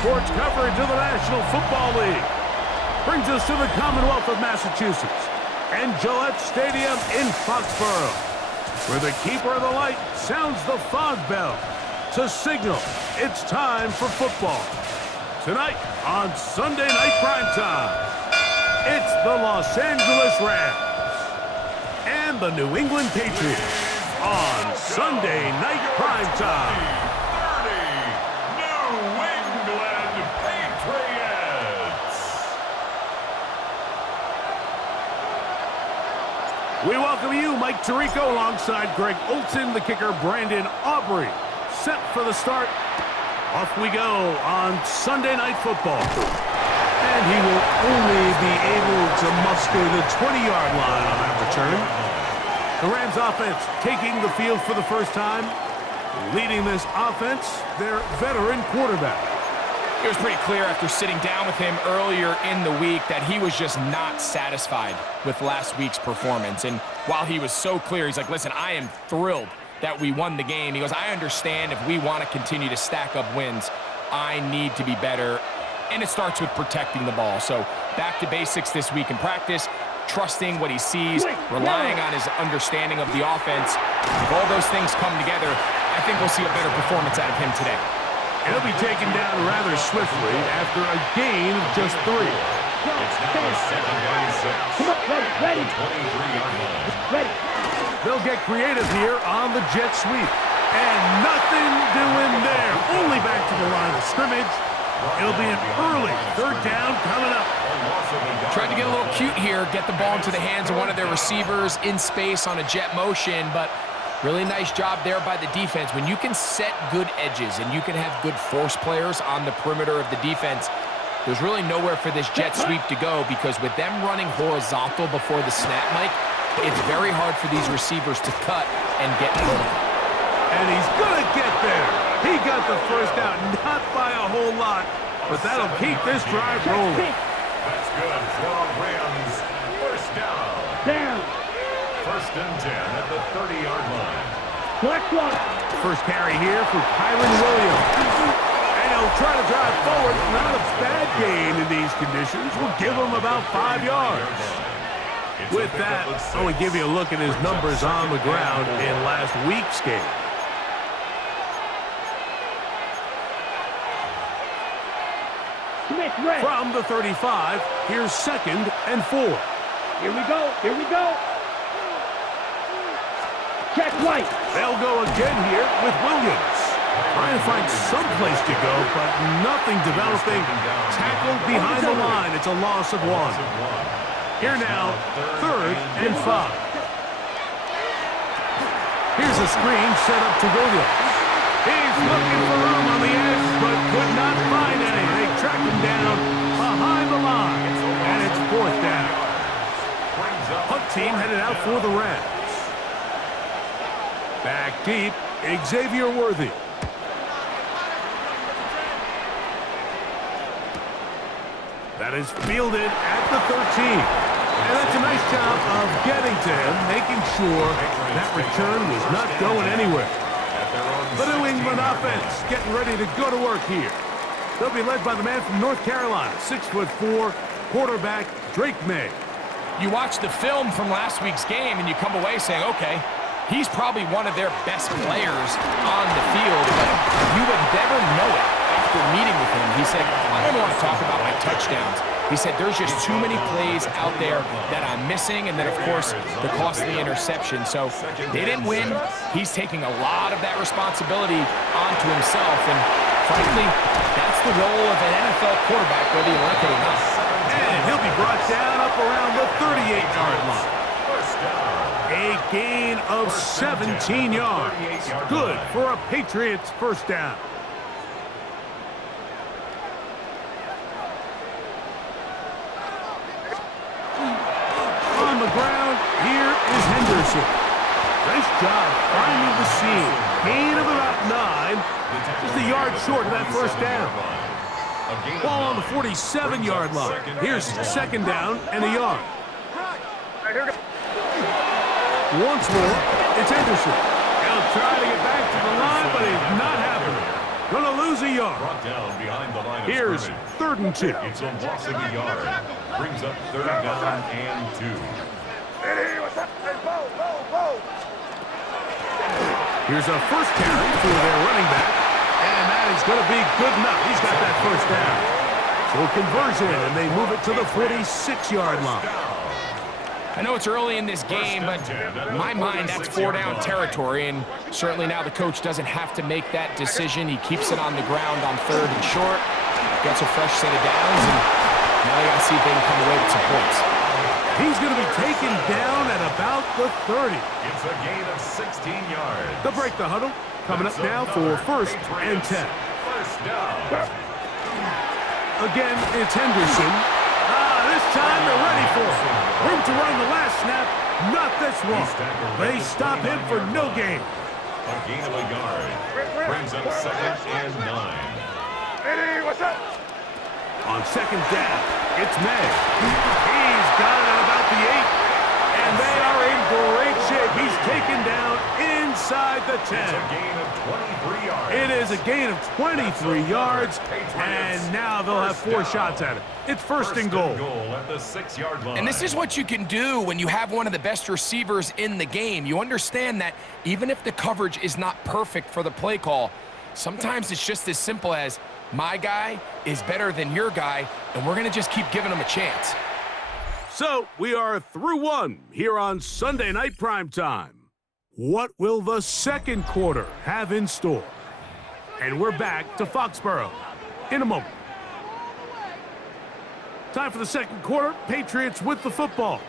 sports coverage of the National Football League. Brings us to the Commonwealth of Massachusetts and Gillette Stadium in Foxborough, where the keeper of the light sounds the fog bell to signal it's time for football. Tonight on Sunday Night Primetime, it's the Los Angeles Rams and the New England Patriots on Sunday Night Primetime. We welcome you, Mike Tirico, alongside Greg Olson, the kicker, Brandon Aubrey. Set for the start. Off we go on Sunday Night Football. And he will only be able to muster the 20-yard line on that return. The Rams offense taking the field for the first time. Leading this offense, their veteran quarterback. It was pretty clear after sitting down with him earlier in the week that he was just not satisfied with last week's performance. And while he was so clear, he's like, listen, I am thrilled that we won the game. He goes, I understand if we want to continue to stack up wins, I need to be better. And it starts with protecting the ball. So back to basics this week in practice, trusting what he sees, relying on his understanding of the offense. If all those things come together, I think we'll see a better performance out of him today. He'll be taken down rather swiftly after a gain of just 3. It's now a second down and 6. Come on, ready. 23-yard line. Ready. They'll get creative here on the jet sweep. And nothing doing there. Only back to the line of scrimmage. It'll be an early third down coming up. Tried to get a little cute here, get the ball into the hands of one of their receivers in space on a jet motion, but really nice job there by the defense. When you can set good edges and you can have good force players on the perimeter of the defense, there's really nowhere for this jet sweep to go, because with them running horizontal before the snap, Mike, it's very hard for these receivers to cut and get through. And he's going to get there. He got the first down, not by a whole lot, but that'll keep this drive rolling. That's good for Rams. First down. First and 10 at the 30-yard line. First carry here for Kyron Williams. And he'll try to drive forward. Not a bad gain in these conditions. We'll give him about 5 yards. With that, I will give you a look at his numbers on the ground in last week's game. From the 35, here's 2nd and 4. Here we go. Check right. They'll go again here with Williams. Trying to find some place to go, but nothing developing. Tackled behind the line. It's a loss of 1. Here now, 3rd and 5. Here's a screen set up to Williams. He's looking for room on the edge, but could not find any. They track him down behind the line, and it's 4th down. Punt team headed out for the Rams. Back deep, Xavier Worthy. That is fielded at the 13. And that's a nice job of getting to him, making sure that return was not going anywhere. The New England offense getting ready to go to work here. They'll be led by the man from North Carolina, 6'4", quarterback Drake May. You watch the film from last week's game and you come away saying, okay, he's probably one of their best players on the field, but you would never know it after meeting with him. He said, I don't want to talk about my touchdowns. He said, there's just too many plays out there that I'm missing, and then, of course, the costly interception. So they didn't win. He's taking a lot of that responsibility onto himself, and frankly, that's the role of an NFL quarterback, whether you like it or not. And he'll be brought down up around the 38-yard line. A gain of 17 yards. Good for a Patriots first down. On the ground, here is Henderson. Nice job finding the seam. Gain of about 9. Just a yard short of that first down. Ball on the 47-yard line. Here's 2nd down and a yard. Once more, it's Henderson. He'll try to get back to the line, but it's not happening. Going to lose loses a yard. Brought down behind the line of Here's scrimmage. 3rd and 2. It's a loss of a yard. Brings up 3rd down and 2. Here's a first carry for their running back. And that is going to be good enough. He's got that first down. So conversion, and they move it to the 46-yard line. I know it's early in this game, but in my mind, that's 4-down territory, and certainly now the coach doesn't have to make that decision. He keeps it on the ground on 3rd and short, gets a fresh set of downs, and now they got to see if they can come away with some points. He's going to be taken down at about the 30. It's a gain of 16 yards. They'll break the huddle. Coming up now for 1st and 10. First down. Again, it's Henderson. This time they're ready for it. Room to run the last snap. Not this one. They stop him for no gain. A gain of a yard. Brings up 2nd and 9. On 2nd down, it's May. He's got it at about the 8. And they are in great shape. He's taken down inside the 10. It's a gain of 23 yards. It is a gain of 23 yards, and now they'll have 4 shots at it. It's 1st and goal. At the 6-yard line. And this is what you can do when you have one of the best receivers in the game. You understand that even if the coverage is not perfect for the play call, sometimes it's just as simple as, my guy is better than your guy, and we're going to just keep giving him a chance. So we are through 1 here on Sunday Night Primetime. What will the 2nd quarter have in store? And we're back to Foxborough in a moment. Time for the 2nd quarter. Patriots with the football.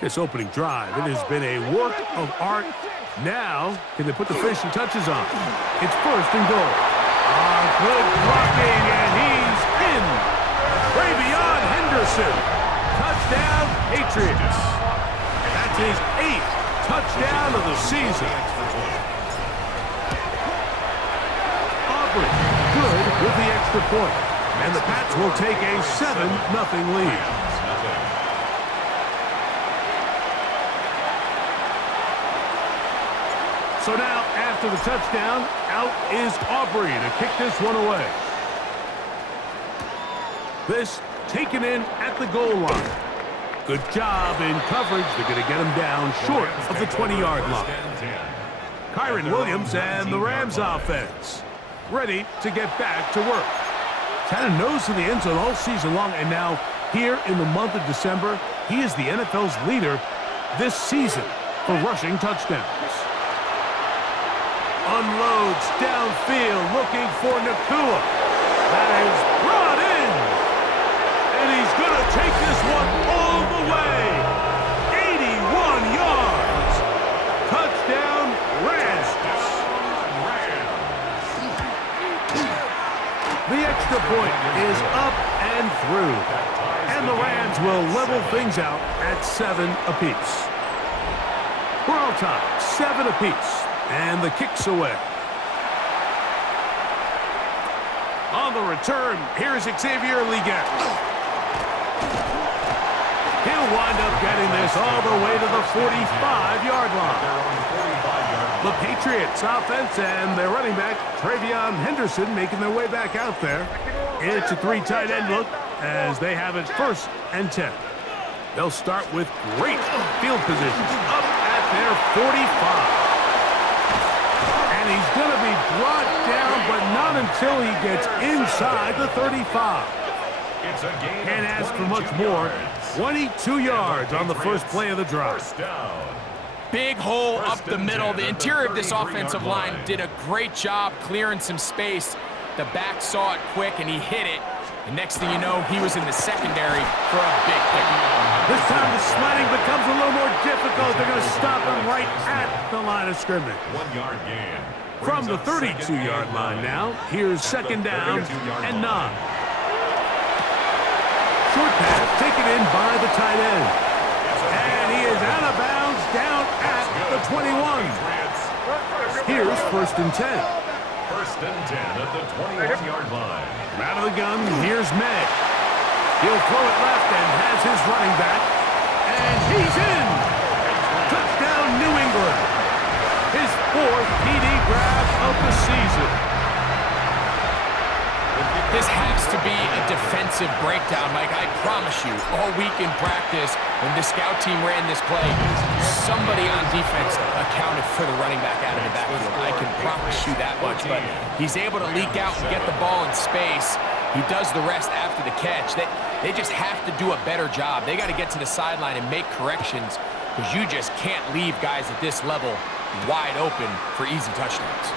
This opening drive, it has been a work of art. Now, can they put the finishing touches on? It's 1st and goal. Good blocking, and he's in. Travion Henderson. Touchdown, Patriots. That's his 8th touchdown of the season. Aubrey, good with the extra point. And the Pats will take a 7-0 lead. So now, after the touchdown, out is Aubrey to kick this one away. This taken in at the goal line. Good job in coverage. They're going to get him down short of the 20-yard line. Kyron Williams and the Rams offense ready to get back to work. Had a nose to the end zone all season long, and now here in the month of December, he is the NFL's leader this season for rushing touchdowns. Unloads downfield looking for Nakua. That is brought in. And he's going to take this one all the way. 81 yards. Touchdown, Rams. The extra point is up and through. And the Rams will level things out at 7 apiece. We're all tied, 7 apiece. And the kick's away. On the return, here's Xavier Leggett. He'll wind up getting this all the way to the 45-yard line. The Patriots offense and their running back, Travion Henderson, making their way back out there. It's a 3 tight end look as they have it 1st and 10. They'll start with great field position up at their 45. And he's going to be brought down, but not until he gets inside the 35. Can't ask for much more. 22 yards on the first play of the drive. Big hole up the middle. The interior of this offensive line did a great job clearing some space. The back saw it quick, and he hit it. And next thing you know, he was in the secondary for a big pick. This time the sliding becomes a little more difficult. They're going to stop him right at the line of scrimmage. 1 yard gain. From the 32-yard line now, here's 2nd down and 9. Short pass taken in by the tight end. And he is out of bounds down at the 21. Here's 1st and 10. 1st and 10 at the 21-yard line. Out of the gun, here's May. He'll throw it left and has his running back. And he's in. Touchdown, New England. His 4th TD grab of the season. This has to be a defensive breakdown, Mike. I promise you, all week in practice, when the scout team ran this play, somebody on defense accounted for the running back out of the backfield. I can promise you that much, but he's able to leak out and get the ball in space. He does the rest after the catch. They just have to do a better job. They got to get to the sideline and make corrections because you just can't leave guys at this level wide open for easy touchdowns.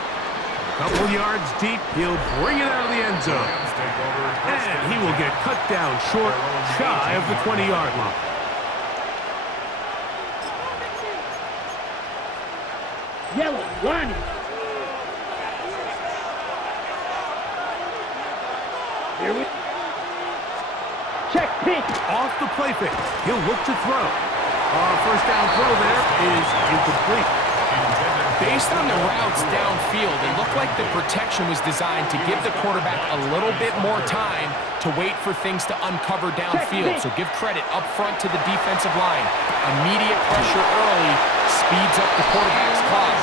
A couple yards deep, he'll bring it out of the end zone. And he will get cut down short, shy of the 20-yard line. Yellow, Ronnie. Here we check pink. Off the play fake. He'll look to throw. First down throw there is incomplete. Based on the routes downfield, it looked like the protection was designed to give the quarterback a little bit more time to wait for things to uncover downfield. So give credit up front to the defensive line. Immediate pressure early speeds up the quarterback's clock.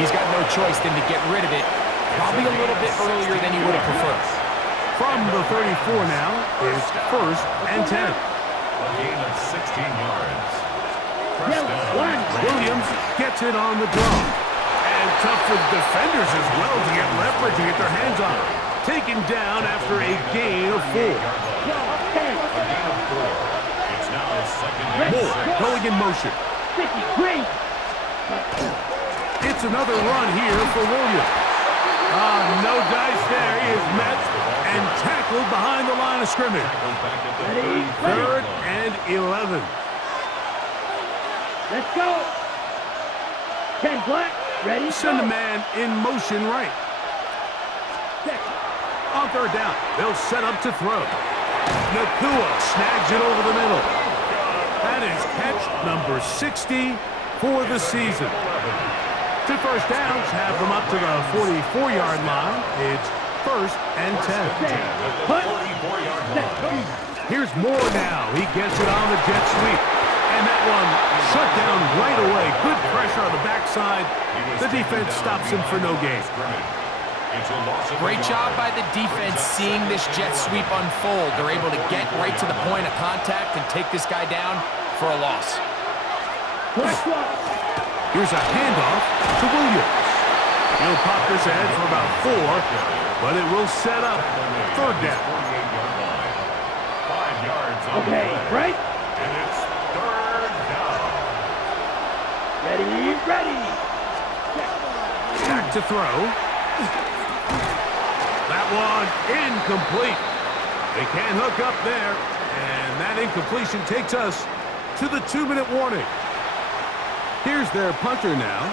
He's got no choice than to get rid of it, probably a little bit earlier than he would have preferred. From the 34 now, it's 1st and 10. A gain of 16 yards. First down. Williams gets it on the draw. And tough for the defenders as well to get leverage and get their hands on it. Taken down after a gain of 4. A gain of 4. It's now 2nd and Moore 6. going in motion. 53. It's another run here for Williams. No dice there. He is met and tackled behind the line of scrimmage. Back at the Ready, 3rd and 11. Let's go. 10 black. Ready, Send a go. man in motion right. Second. On 3rd down, they'll set up to throw. Nakua snags it over the middle. That is catch number 60 for the season. 2 first downs have them up to the 44-yard line. It's 1st and 10. Punt. 44-yard line. Here's Moore now. He gets it on the jet sweep. And that one shut down right away. Good pressure on the backside. The defense stops him for no gain. Great job by the defense seeing this jet sweep unfold. They're able to get right to the point of contact and take this guy down for a loss. Here's a handoff to Williams. He'll pop this ahead for about 4, but it will set up 3rd down. 5 yards on the Okay, play. right. And it's 3rd down. Ready. Back to throw. That one incomplete. They can't hook up there, and that incompletion takes us to the 2-minute warning. Here's their punter now.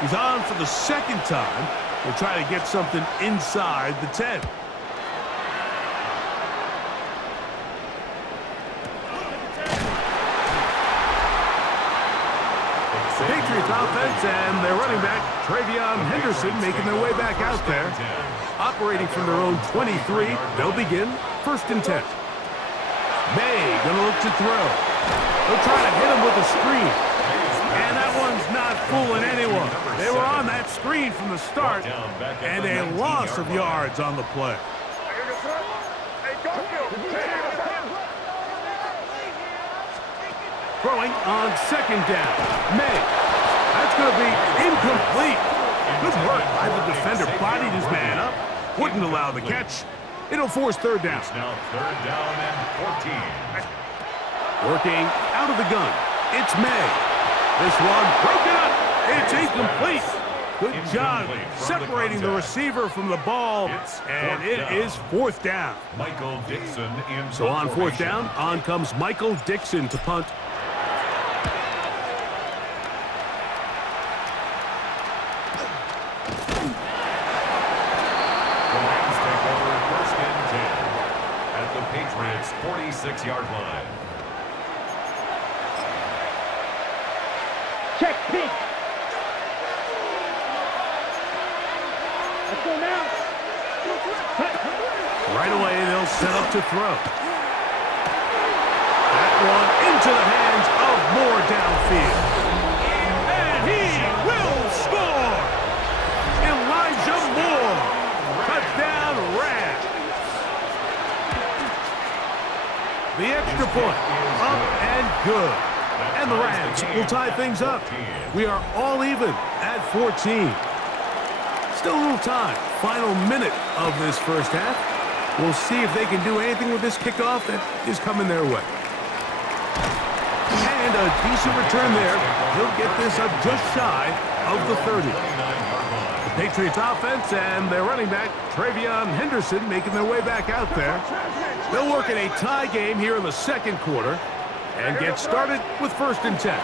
He's on for the 2nd time. They'll try to get something inside the 10. Patriots offense and their running back, Travion Henderson, making their way back out there. Operating from their own 23, they'll begin 1st and 10. May gonna look to throw. They'll try to hit him with a screen. And that one's not fooling anyone. They were on that screen from the start, and a loss of yards on the play. Throwing on 2nd down. May. That's going to be incomplete. Good work by the defender. Bodied his man up. Wouldn't allow the catch. It'll force 3rd down. It's now 3rd down and 14. Working out of the gun. It's May. This one broken up. It's incomplete. Good job separating the receiver from the ball. And it is 4th down. Michael Dixon in. So on 4th down, on comes Michael Dixon to punt. The Rams take over 1st and 10 at the Patriots' 46-yard line. Check pink. Let's go now. Right away, they'll set up to throw. That one into the hands of Moore downfield. And he will score! Elijah Moore! Touchdown, Rams! The extra point, up and good. And the Rams will tie things up. We are all even at 14. Still a little time. Final minute of this first half. We'll see if they can do anything with this kickoff that is coming their way. And a decent return there. He'll get this up just shy of the 30. The Patriots offense and their running back, Travion Henderson, making their way back out there. They'll work in a tie game here in the second quarter and get started with 1st and 10.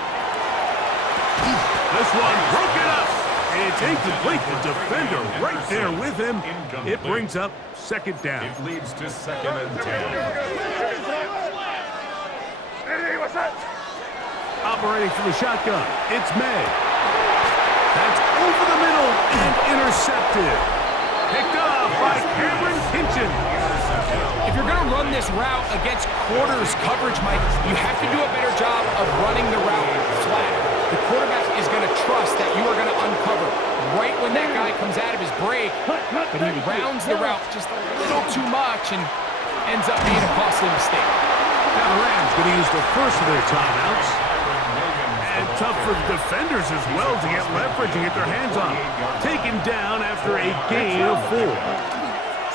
This one broken up. It's incomplete. The defender right there with him. It brings up 2nd down. It leads to 2nd and 10. Operating from the shotgun, it's May. That's over the middle and intercepted. Picked up by Cameron Kinchen. If you're going to run this route against quarters coverage, Mike, you have to do a better job of running the route flat. The quarterback is going to trust that you are going to uncover right when that guy comes out of his break, but he rounds the route just a little too much and ends up being a costly mistake. Now the Rams going to use the first of their timeouts. And tough for the defenders as well to get leverage and get their hands on. Taken down after a gain of 4.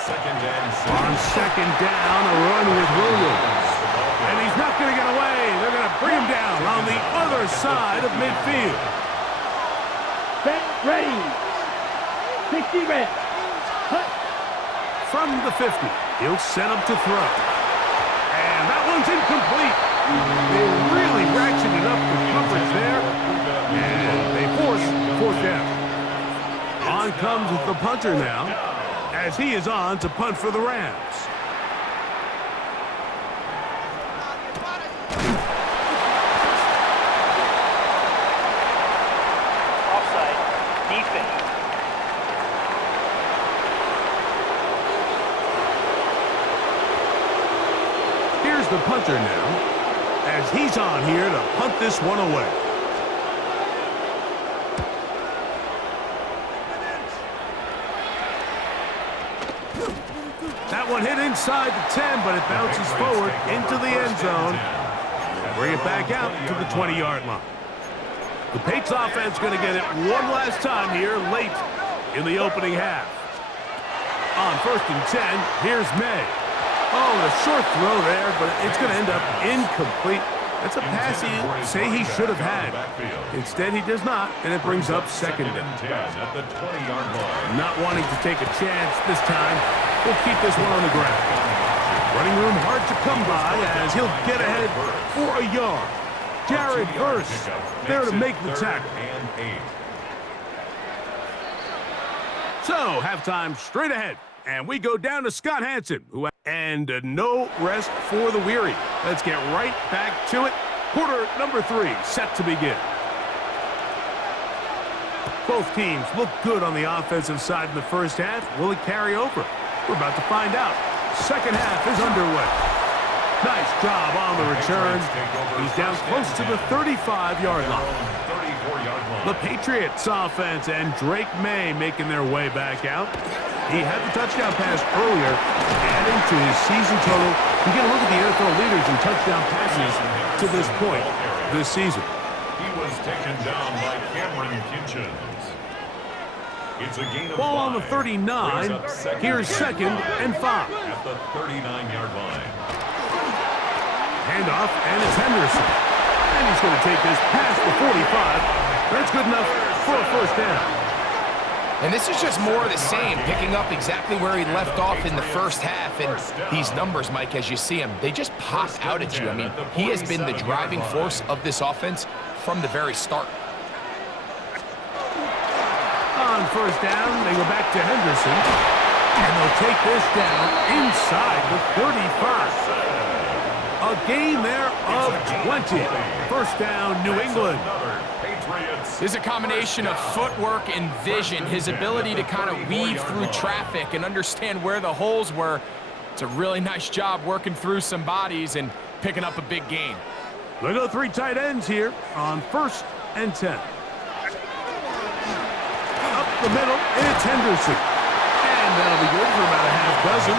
On 2nd down, a run with Williams. And he's not going to get away. They're going to bring him down on the other side of midfield. Set, ready. 60 red. Cut. From the 50, he'll set up to throw. And that one's incomplete. They really ratcheted up the coverage there. And they force 4th down. On comes the punter now, as he is on to punt for the Rams. Offside. Defense. Here's the punter now, as he's on here to punt this one away. That one hit inside the 10, but it bounces forward into the end zone. Bring it back out to the 20-yard line. The Patriots offense going to get it one last time here late in the opening half. On 1st and 10, here's May. Oh, a short throw there, but it's going to end up incomplete. That's a pass he say he should have had. Instead, he does not, and it brings up 2nd down. At the 20-yard line. Not wanting to take a chance this time, he'll keep this one on the ground. Running room hard to come by as he'll get ahead for a yard. Jared Verse there to make the tackle. So, halftime straight ahead, and we go down to Scott Hanson, and no rest for the weary. Let's get right back to it. Quarter number 3 set to begin. Both teams look good on the offensive side in the first half. Will it carry over? We're about to find out. Second half is underway. Nice job on the return. He's down close to the 35-yard line. The Patriots offense and Drake May making their way back out. He had the touchdown pass earlier, adding to his season total. You get a look at the NFL leaders in touchdown passes to this point this season. He was taken down by Cameron Kinchen. It's a gain of Ball on the 5. 39. Here's 2nd and 5. At the 39-yard line. Handoff, and it's Henderson. And he's going to take this past the 45. That's good enough for a 1st down. And this is just more of the same, picking up exactly where he left off in the first half. And these numbers, Mike, as you see him, they just pop out at you. I mean, he has been the driving force of this offense from the very start. On 1st down, they go back to Henderson. And they'll take this down inside the 35. A gain there of 20. 1st down, New England. There's a combination of footwork and vision, his ability to kind of weave through traffic and understand where the holes were. It's a really nice job working through some bodies and picking up a big gain. They go 3 tight ends here on 1st and 10. Up the middle, it's Henderson. And that'll be good for about a half dozen.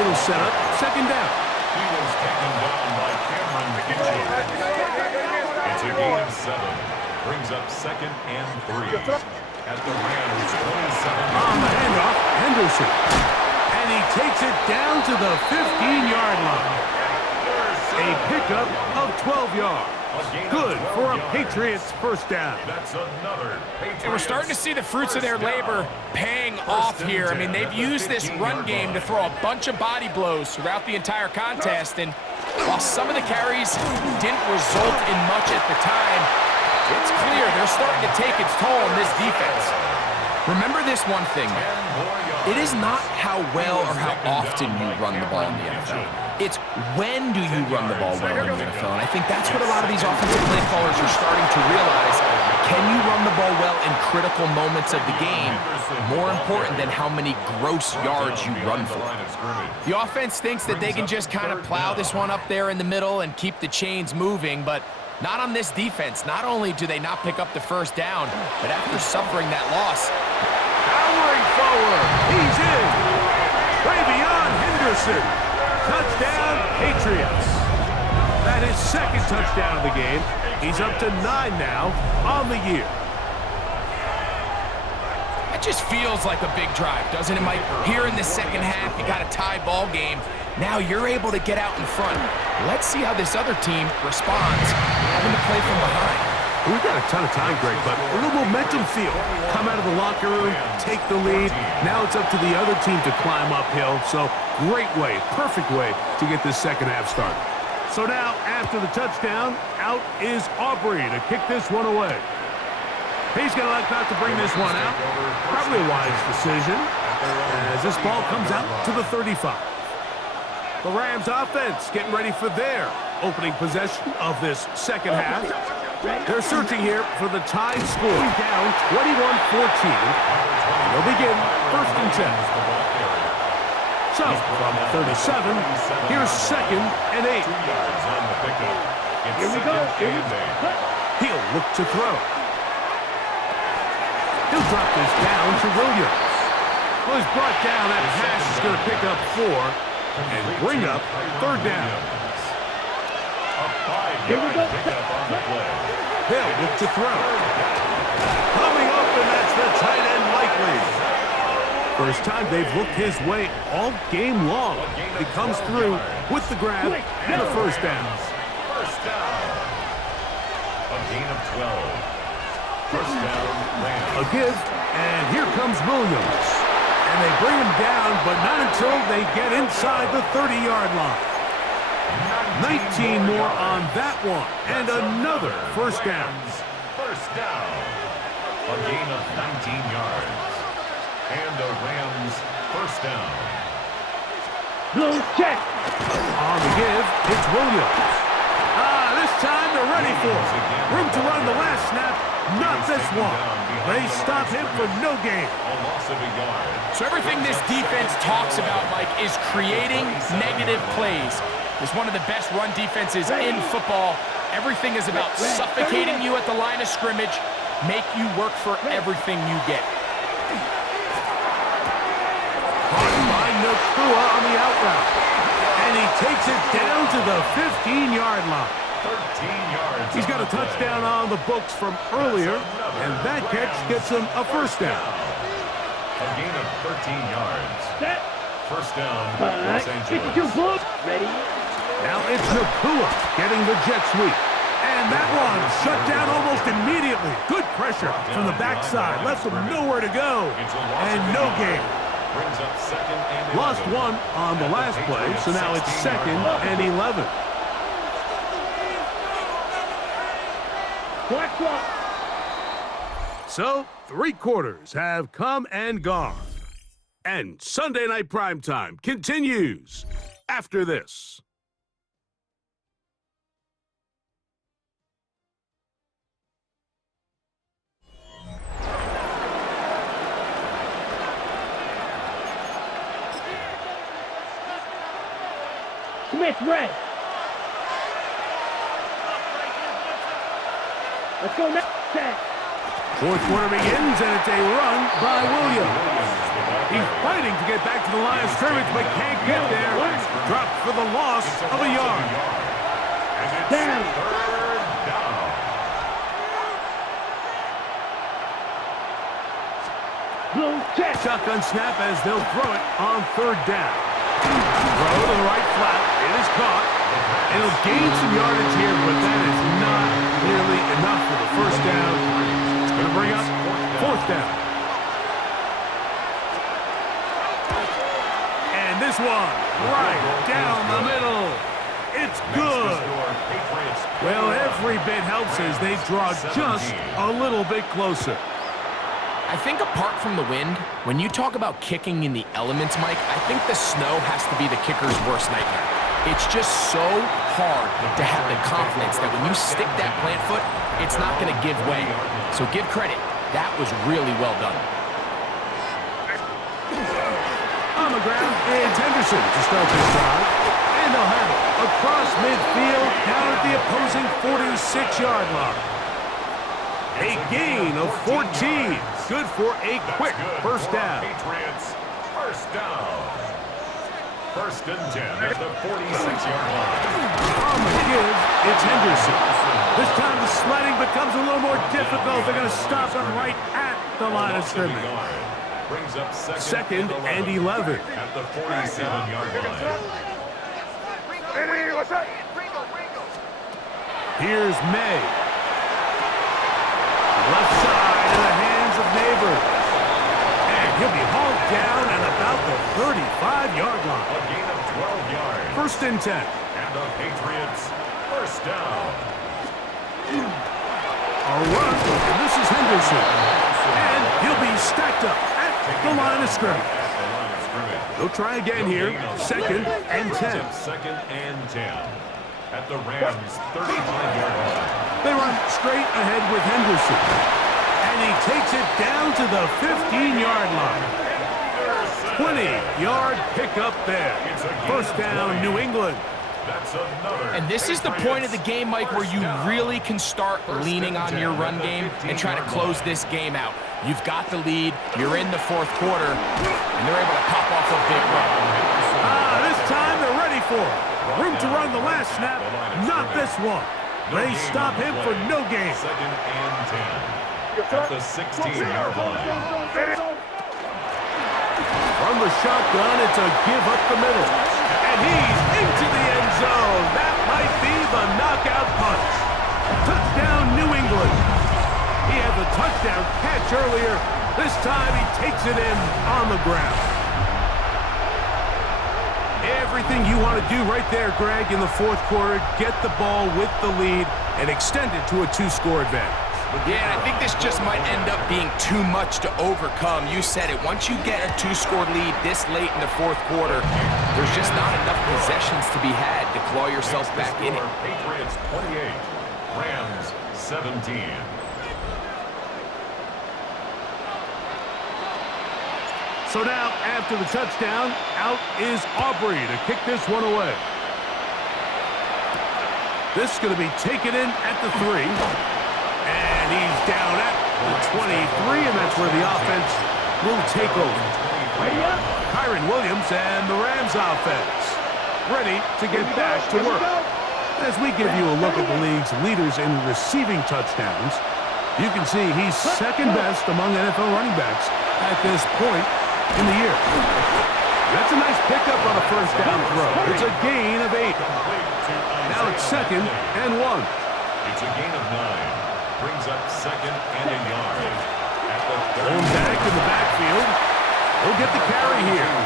It'll set up 2nd down. He was taken down by second and 3 at the Rams 27. On the handoff, Henderson. And he takes it down to the 15-yard line. A pickup of 12 yards. Good for a Patriots first down. That's another Patriots. And we're starting to see the fruits of their labor paying off here. I mean, they've used this run game to throw a bunch of body blows throughout the entire contest. And while some of the carries didn't result in much at the time, it's clear they're starting to take its toll on this defense. Remember this one thing. It is not how well or how often you run the ball in the NFL. It's when do you run the ball well in the NFL. And I think that's what a lot of these offensive play callers are starting to realize. Can you run the ball well in critical moments of the game? More important than how many gross yards you run for. The offense thinks that they can just kind of plow this one up there in the middle and keep the chains moving, but not on this defense. Not only do they not pick up the first down, but after suffering that loss, Powering forward. He's in. Travion Henderson. Touchdown, Patriots. That is second touchdown of the game. He's up to 9 now on the year. that just feels like a big drive, doesn't it, Mike? Here in the second half, you got a tie ball game. Now you're able to get out in front. Let's see how this other team responds, having to play from behind. We've got a ton of time, Greg, but a little momentum feel. Come out of the locker room, take the lead. Now it's up to the other team to climb uphill. So great way, perfect way to get this second half started. So now, after the touchdown, out is Aubrey to kick this one away. He's going to elect not to bring this one out. Probably a wise decision as this ball comes out to the 35. The Rams offense getting ready for their opening possession of this second half. They're searching here for the tie score. Down 21-14. And they'll begin first and 10. So, from 37, here's second and 8. Here we go. He'll look to throw. He'll drop this down to Williams. Well, he's brought down. That pass is going to pick up 4 and bring up third down. Here we go. Hill look to throw. Coming open, that's the tight end likely. First time they've looked his way all game long. He comes through with the grab and a first down. First down. A gain of 12. First down, Rams. A give, and here comes Williams. And they bring him down, but not until they get inside the 30-yard line. 19 more on that one, and another first down. First down. A gain of 19 yards. And a Rams first down. Blue check. On the give, it's Williams. This time they're ready for it. Room to run the last snap, not this one. They stop him for no gain. A loss of a yard. So everything this defense talks about, Mike, is creating negative plays. It's one of the best run defenses in football. Everything is about suffocating you at the line of scrimmage, make you work for everything you get. Caught by Nakua on the out route. And he takes it down to the 15-yard line. 13 yards. He's got a touchdown on the books from earlier, and that catch gets him a first down. A gain of 13 yards. Set. First down, All right. Los 52 Angeles. blue. Ready. Now it's Nakua getting the jet sweep. And that one shut down almost immediately. Good pressure from the backside. Left him nowhere to go. And no gain. Brings up second and 11. Lost one on the last play, so now it's second and 11. Black clock. So, 3 quarters have come and gone. And Sunday Night Primetime continues after this. Smith red. Let's go next. Set. Fourth quarter begins, and it's a run by Williams. He's fighting to get back to the line of scrimmage, but can't get there. Dropped for the loss of a yard. Down. Third down. Shotgun snap as they'll throw it on third down. Throw to the right flat. It is caught. It'll gain some yardage here, but that is not nearly enough for the first down. It's going to bring up fourth down. And this one, right down the middle. It's good. Well, every bit helps as they draw just a little bit closer. I think apart from the wind, when you talk about kicking in the elements, Mike, I think the snow has to be the kicker's worst nightmare. It's just so hard to have the confidence that when you stick that plant foot, it's not going to give way. So give credit. That was really well done. On the ground, it's Henderson to start this drive. And they'll have it across midfield down at the opposing 46-yard line. A gain of 14. Good for a quick first down. Patriots, first down. First and 10 at the 46-yard line. On the give, it's Henderson. This time the sledding becomes a little more difficult. They're going to stop him right at the line of scrimmage. Brings up Second and 11. At the 47-yard line. Here's May. Left side in the hands of Neighbors. And he'll be hauled down at about the 35-yard line. A gain of 12 yards. First and 10. And the Patriots, first down. A run, and this is Henderson. And he'll be stacked up at the line of scrimmage. They'll try again here. Second and 10. Second and 10. At the Rams' 35-yard line. They run straight ahead with Henderson. And he takes it down to the 15-yard line. 20-yard pickup there. First down, New England. That's another. And this is the point of the game, Mike, where you really can start leaning on your run game and try to close this game out. You've got the lead, you're in the fourth quarter, and they're able to pop off a big run. This time they're ready for it. Room to run the last snap, not this one. They stop him for no gain. Second and 10. At the 16-yard line. From the shotgun, it's a give up the middle. And he's into the end zone. That might be the knockout punch. Touchdown, New England. He had the touchdown catch earlier. This time he takes it in on the ground. Everything you want to do right there, Greg, in the fourth quarter. Get the ball with the lead and extend it to a two-score advantage. Yeah, and I think this just might end up being too much to overcome. You said it. Once you get a two-score lead this late in the fourth quarter, there's just not enough possessions to be had to claw yourself back in it. Patriots 28, Rams 17. So now, after the touchdown, out is Aubrey to kick this one away. This is going to be taken in at the 3. And he's down at the 23, and that's where the offense will take over. Kyron Williams and the Rams offense ready to get back to work. As we give you a look at the league's leaders in receiving touchdowns, you can see he's second best among NFL running backs at this point in the year. That's a nice pickup on a first down throw. It's a gain of 8. Now it's second and 1. It's a gain of 9. Brings up second and a yard. At the Going back in the backfield. He'll get the carry here.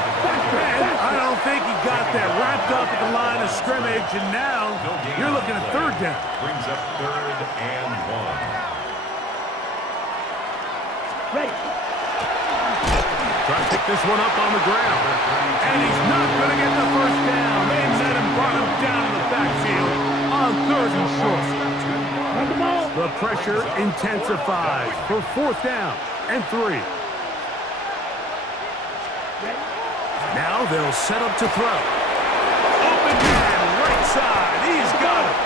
And I don't think he got that wrapped up at the line of scrimmage, and now you're looking at third down. Brings up third and 1. Ready. Trying to pick this one up on the ground. And he's not going to get the first down. They met him, brought him down in the backfield on third and short. The pressure intensifies for fourth down and 3. Now they'll set up to throw. Open man, right side. He's got it.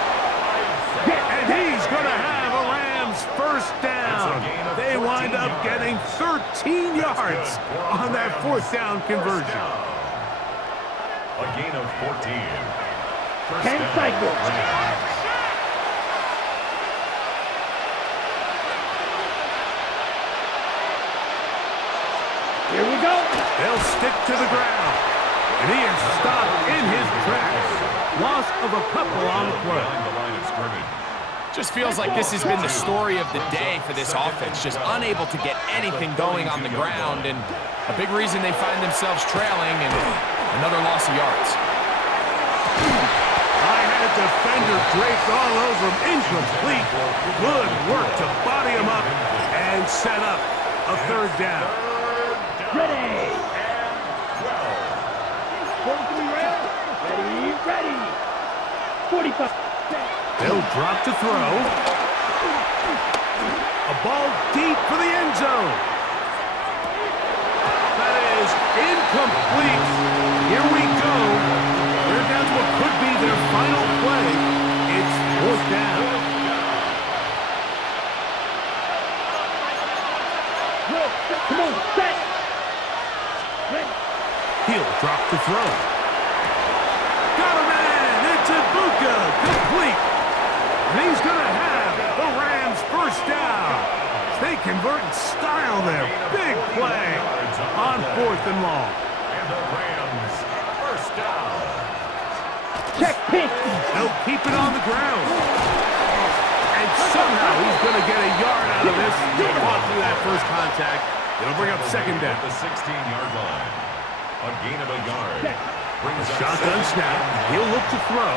And he's going to have a Rams first down. They wind up getting 13 yards on that fourth down conversion. A gain of 14. First 10 down. cycles. Here They'll stick to the ground. And he is stopped in his tracks. Loss of a couple on the play. Just feels like this has been the story of the day for this offense. Just unable to get anything going on the ground. And a big reason they find themselves trailing and another loss of yards. I had defender draped all over him. Incomplete. Good work to body him up and set up a third down. Ready. Ready, ready. 45. They'll drop to throw. A ball deep for the end zone. That is incomplete. Here we go. They're down to what could be their final play. It's fourth down. Come on, set. He'll drop to throw. Got a man. It's Ibuka. Complete. And he's going to have the Rams first down. They convert in style there. Big play on 4th and long. And the Rams first down. Check pick. They'll keep it on the ground. And somehow he's going to get a yard out of this. He'll walk through that first contact. It'll bring up second down. At the 16-yard line. A gain of a yard. Brings up Shotgun second snap. down. He'll look to throw.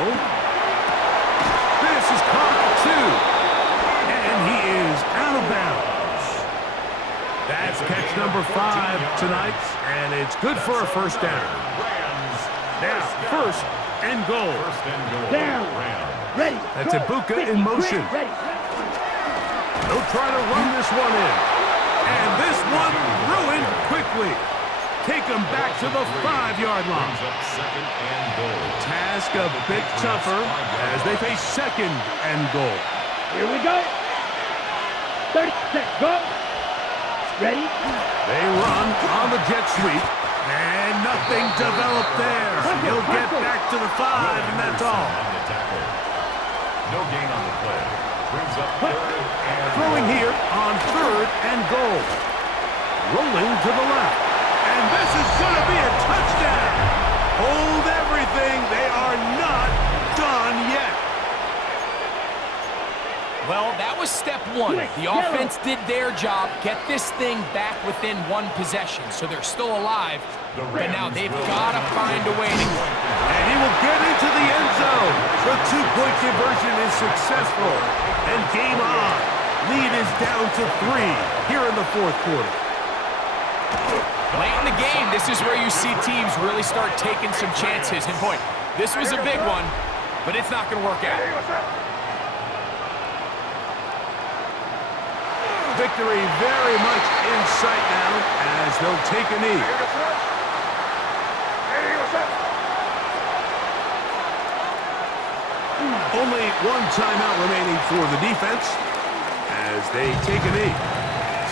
This is caught for 2. And he is out of bounds. That's catch number 5 tonight. And it's good for a first down. Rams. Now, first and goal. First and goal. Down. Rams. Ready. That's Ibuka in motion. Ready. They'll try to run this one in. And this one ruined quickly. Take him back to the 5-yard line. Brings up second and goal. Task a bit tougher as they face second and goal. Here we go. 30 seconds. Go. Ready. They run on the jet sweep. And nothing developed there. He'll get back to the 5, and that's all. On the tackle. No gain on the play. Brings up third and Throwing here on 3rd and goal. Rolling to the left. And this is going to be a touchdown. Hold everything. They are not done yet. Well, that was step 1. The offense did their job, get this thing back within 1 possession, so they're still alive. But now they've got to find a way to... And he will get into the end zone. The 2-point conversion is successful. And game on. Lead is down to 3 here in the 4th quarter. Late in the game, this is where you see teams really start taking some chances. And boy, this was a big one, but it's not going to work out. Victory very much in sight now as they'll take a knee. Only 1 timeout remaining for the defense as they take a knee.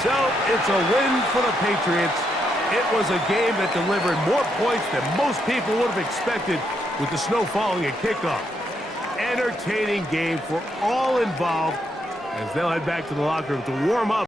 So it's a win for the Patriots. It was a game that delivered more points than most people would have expected with the snow falling at kickoff. Entertaining game for all involved as they'll head back to the locker room to warm up.